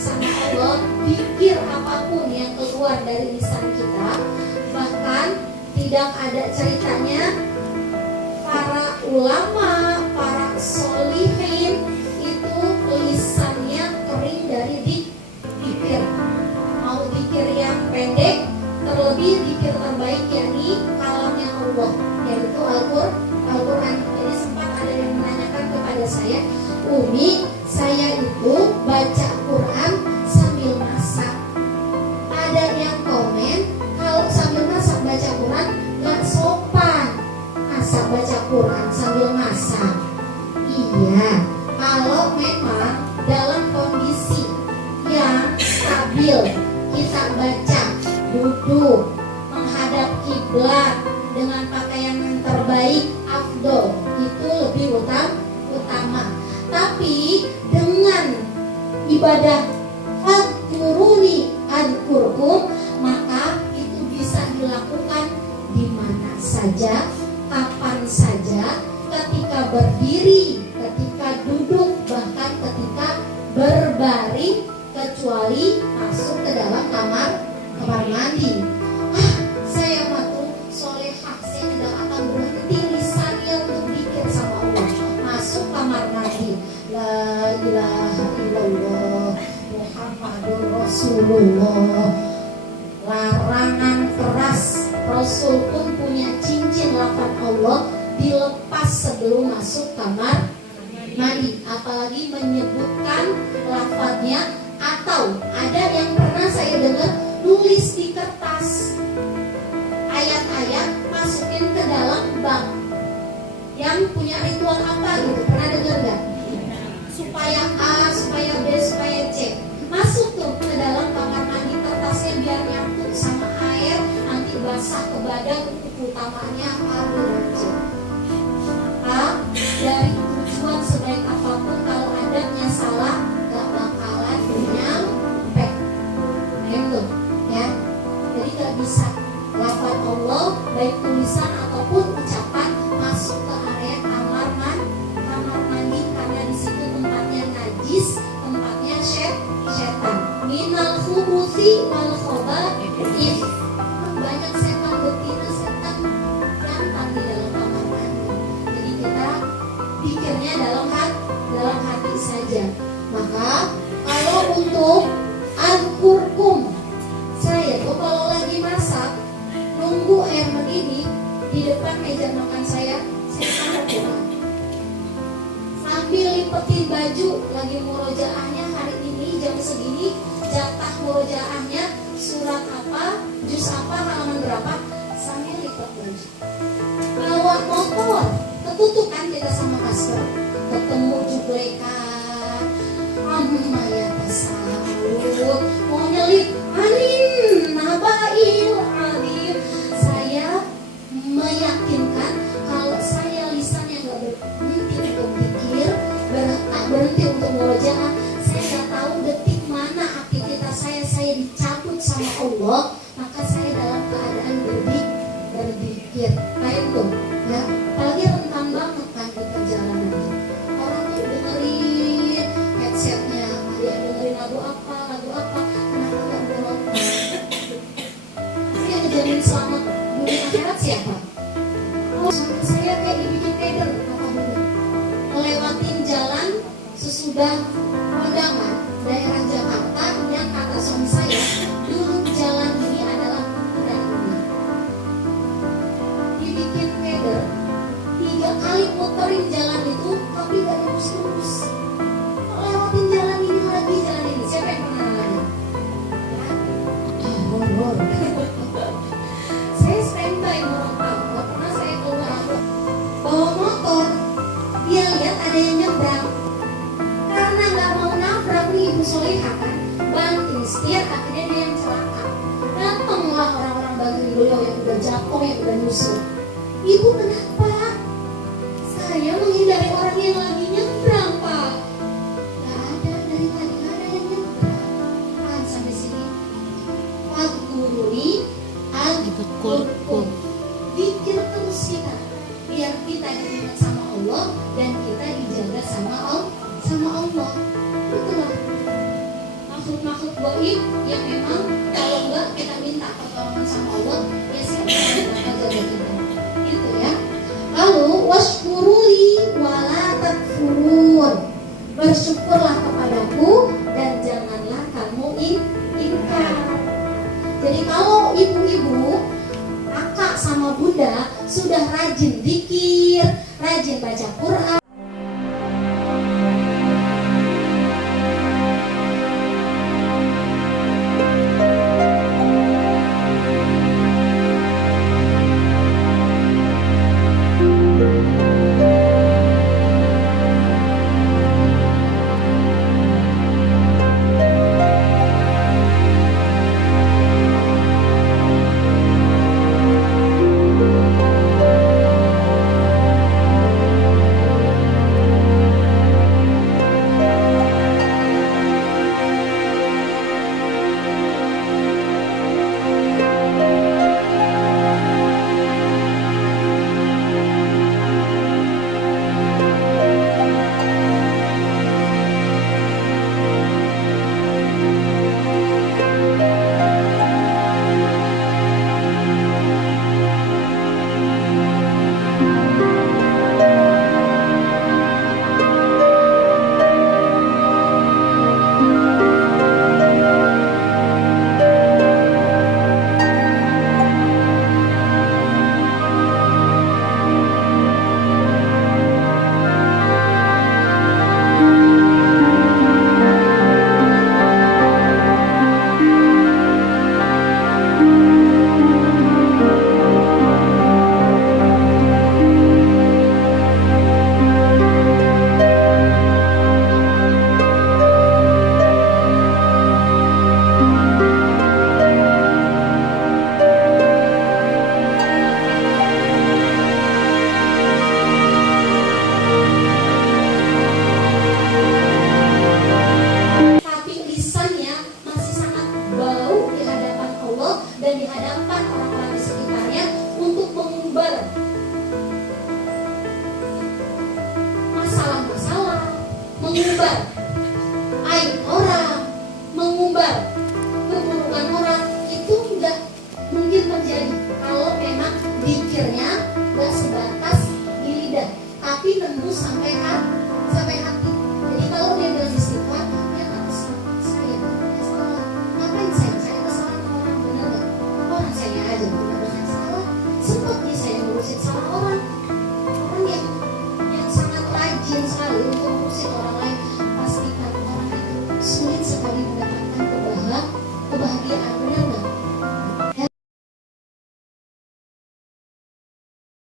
sama Allah, pikir apapun yang keluar dari lisan kita. Bahkan tidak ada ceritanya para ulama, para solihin itu lisannya kering dari zikir. Mau zikir yang pendek, terlebih zikir terbaik yakni kalamnya Allah, yaitu Al-Quran. Jadi sempat ada yang menanyakan kepada saya, Umi, saya itu baca Quran sambil masak. Ada yang komen, kalau sambil masak baca Quran gak sopan. Masa baca Quran sambil masak? Iya, kalau memang dalam kondisi yang stabil, kita baca duduk menghadap kiblat dengan pakaian yang terbaik, afdol, itu lebih utama. Tapi dengan ibadah fadkuruni adkurkum, maka itu bisa dilakukan di mana saja, kapan saja, ketika berdiri, ketika duduk, bahkan ketika berbaring, kecuali masuk ke dalam kamar mandi. Saya matur solehah, saya tidak akan berhenti lisannya untuk zikir sama Allah. Masuk kamar mandi, la ilaha illallah Muhammadur Rasulullah. Larangan keras. Rasul pun punya cincin lafaz Allah, dilepas sebelum masuk kamar mandi, apalagi menyebutkan lafaznya. Atau ada yang pernah saya dengar nulis di kertas ayat-ayat, masukin ke dalam bak. Yang punya ritual apa gitu, pernah dengar gak? Supaya A, supaya B, supaya C. Masuk tuh ke dalam kamar mandi, kertasnya biar nyatu sama air, nanti basah ke badan. Utamanya A, B, dan C. Maka dari tujuan sebaik apapun, kalau adabnya salah gak bakalan nyampe. Gitu ya. Jadi gak bisa lafaz Allah baik tulisan ataupun ucapan masuk ke area kamar mandi, karena di situ tempatnya najis, tempatnya setan. Minal khubuthi wal khaba'ith. Banyak setan betina, setan jantan di dalam kamar mandi. Jadi kita pikirnya dalam hati saja. Maka kalau untuk al-kurkum, saya tuh kalau lagi masak, nunggu air mendidih di depan meja makan saya taruh Quran. Sambil lipetin baju, lagi murojaahnya hari ini jam segini, jatah murojaahnya surat apa, juz apa, halaman berapa, sambil lipet baju. Bawa motor, ketutup kan kita sama masker, ketemu jublekan, amma ya tasawuf, mau nyelip anin nabail alim. Saya meyakinkan kalau saya lisannya gak berhenti untuk pikir, berhenti untuk murojaah, saya gak tahu detik mana aktivitas saya dicabut sama Allah, maka saya dalam keadaan berzikir. Kayak tuh ya, apalagi rentan banget kan di perjalanan. Orang tuh dengerin headsetnya, dia dengerin lagu apa, kenapa gak berhenti? Tapi yang ngejamin selamat dunia akhirat siapa? Oh, saya kayak dibikin keder, kata Bunda. Melewatin jalan sesudah kondangan daerah Jakarta yang kata suami saya, dulu jalan ini adalah kuburan dunia. Dibikin keder, 3 kali muterin jalan itu, tapi gak lurus-lurus. Lewatin jalan ini lagi, jalan ini. Siapa yang pernah ngalamin? Saya standby motor, gak pernah saya keluar. Bawa motor, dia lihat ada yang nyebrang. Karena gak mau nabrak nih Ibu Soleha kan, banting setir, akhirnya dia yang celaka. Datanglah orang-orang bantuin beliau yang udah jatuh, yang udah nyusul. Ibu kenapa? Saya menghindari orang yang lagi nyebrang, Pak. Gak ada, dari tadi gak ada yang nyebrang. Kan sampai sini. Fadkuruni al-kurkum. Pikir terus kita, biar kita diingat sama Allah dan kita dijaga sama Allah. Itulah. makhluk-makhluk goib yang memang kalau enggak kita minta pertolongan sama Allah, ya siapa yang bakal jaga kita, gitu ya. Lalu washkuruli wala takfurun, bersyukurlah kepadaku dan janganlah kamu ingkar. Jadi kalau ibu-ibu, kakak sama bunda sudah rajin zikir, rajin baca Quran, dan di hadapan orang-orang di sekitarnya untuk mengumbar masalah-masalah, mengumbar aib orang, mengumbar keburukan orang, itu nggak mungkin terjadi kalau memang zikirnya nggak sebatas di lidah, tapi nembus sampai hati. Jadi kalau dia bilang istighfar, ya atas saya salah, ngapain saya kesalahan orang, benar nggak? Orang saya aja tidak banyak salah, seperti saya ngurusin salah orang yang sangat rajin sekali untuk ngurusin orang lain. Pastikan orang itu sulit sekali mendapatkan kebahagiaan